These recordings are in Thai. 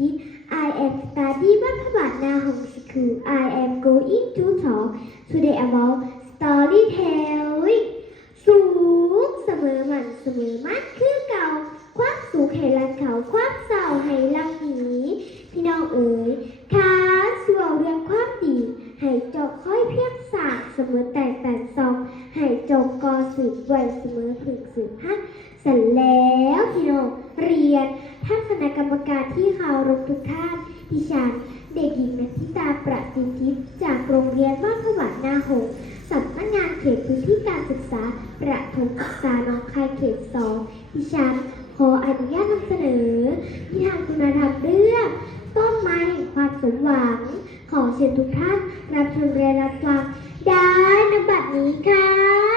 him. I am studying Mathematics now school. I am going to talk today about storytelling. สูงเสมอหมันเสมอมันคือเก่า ความสูงให้ลังเขาความเศร้าให้ลังหนีพี่น้องเอ๋ยคาสัวเรื่องความดี ให้จบค่อยเพียงสากเสมอแต่แปดซองให้จบกอสืบไวเสมอผึ่งสืบฮักสันแล้วพี่น้องเรียน ท่านคณะกรรมการที่เคารพทุกท่าน ดิฉัน เด็กหญิงนันทิตาประสิทธิทิพย์จากโรงเรียนบ้านขวัญนาหงส์สำนักงานเขตพื้นที่การศึกษา ประถมศึกษาหน้องคายเขตสองดิฉันขออนุญาตนำเสนอนิทานคุณธรรมเรื่องต้นไม้แห่งความสมหวัง ขอเชิญทุกท่านรับชมเรียนรับฟังได้ในบัดนี้ค่ะ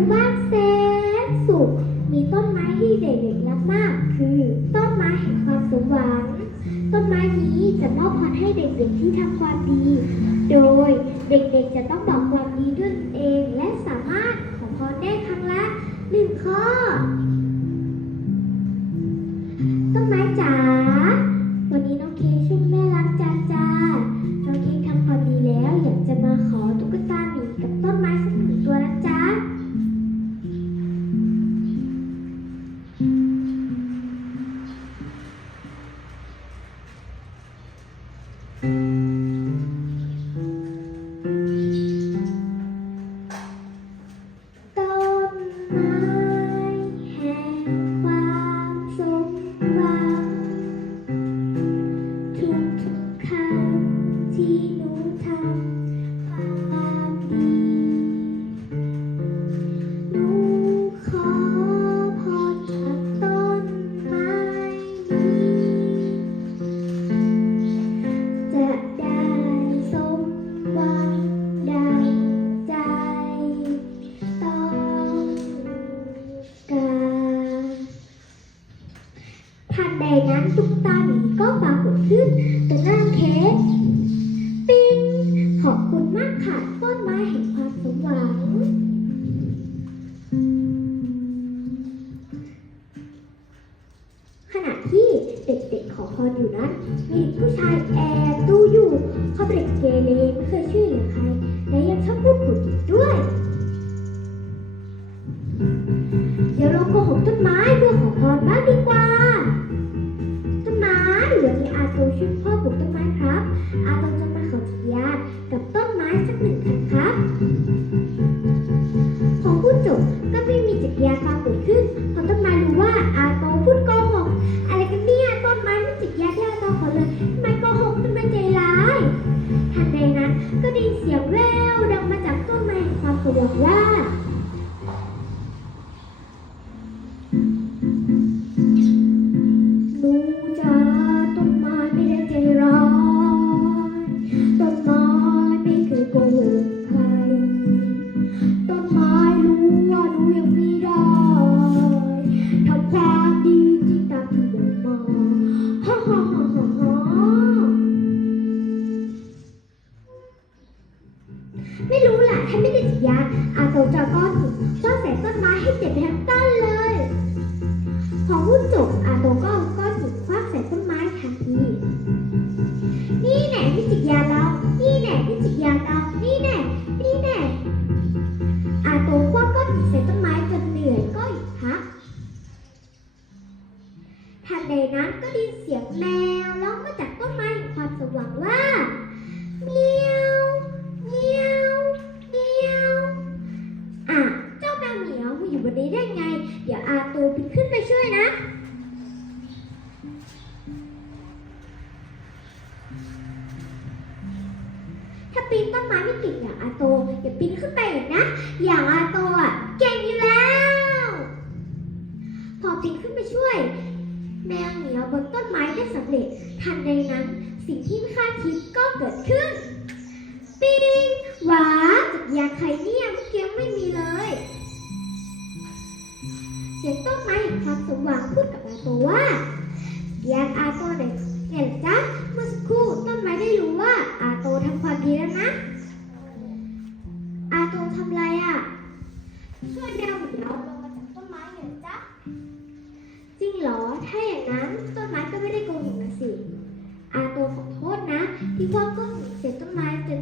ู่บ้านแสนสุข มีต้นไม้ที่เด็กๆรักมาก คือต้นไม้แห่งความสมหวัง ต้นไม้นี้จะมอบพรให้เด็กๆที่ทำความดี โดยเด็กๆจะต้องบอก ต้ ฏขึ้นต่อหน้าเค้กปิ๊งขอบคุณมากค่ะต้นไม้แห่งความสมหวัง ขณะที่เด็กๆขอพรอยู่นั้น มีผู้ชายแอบดูอยู่ เขาเป็นเด็กเกเรไม่เคยช่วยเหลือใคร และยังชอบพูดผุดอีกด้วย สียงแววดังมาจากต้นไม้ความสว่างว่า ถ้าปีนต้นไม้ไม่เก่งอย่างอาโต อย่าปีนขึ้นไปนะ อย่างอาโตอะเก่งอยู่แล้ว พอปีนขึ้นไปช่วย แมวเหนียวบนต้นไม้ได้สำเร็จ ทันใดนั้นสิ่งที่ไม่คาดคิดก็เกิดขึ้น ปิงหวาจักรยานใครเนี่ยเมื่อกี้ไม่มีเลย เสียงต้นไม้แห่งความสมหวังพูดกับอาโตว่า อยากอาโตไหนเนี่ยเหรอจ๊ะเมื่อสักครู่ต้นไม้ได้รู้ว่าอาโตทำความดีแล้วนะ อาโตทำอะไรอะ ช่วยแมวเหมียวลงมาจากต้นไม้เหรอจ๊ะจริงเหรอ ถ้าอย่างนั้นต้นไม้ก็ไม่ได้โกหกนะสิ อาโตขอโทษนะ ที่พ่อก็เสร็จต้นไม้เสร็จ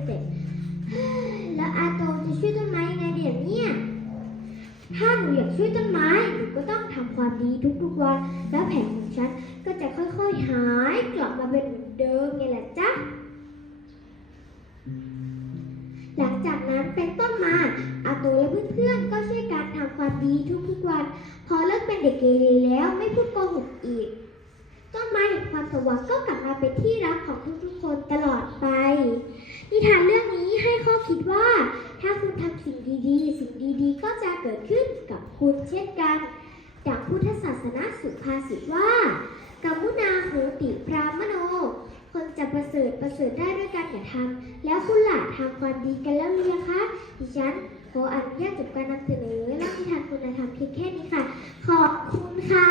เฮ้ยแล้วอาโตจะช่วยต้นไม้ยังไงเดี๋ยวเนี่ยถ้าหนูอยากช่วยต้นไม้หนูก็ต้องทำความดีทุกๆวัน แล้วแผลของฉัน หายกลับมาเป็นเหมือนเดิมไงล่ะจ๊ะ หลังจากนั้นเป็นต้นมาอาโตและเพื่อนๆก็ช่วยกันทำความดีทุกๆวัน พอเลิกเป็นเด็กเกเรแล้วไม่พูดโกหกอีก ต้นไม้แห่งความสว่างก็กลับมาเป็นที่รักของทุกๆคนตลอดไป นิทานเรื่องนี้ให้ข้อคิดว่า ถ้าคุณทำสิ่งดีๆ สิ่งดีๆ ก็จะเกิดขึ้น แล้วคุณหล่ะทำความดีกันแล้วหรือยังคะ ดิฉันขออนุญาตจบการนำเสนอและนิทานคุณธรรมเพียงแค่นี้ค่ะ ขอบคุณค่ะ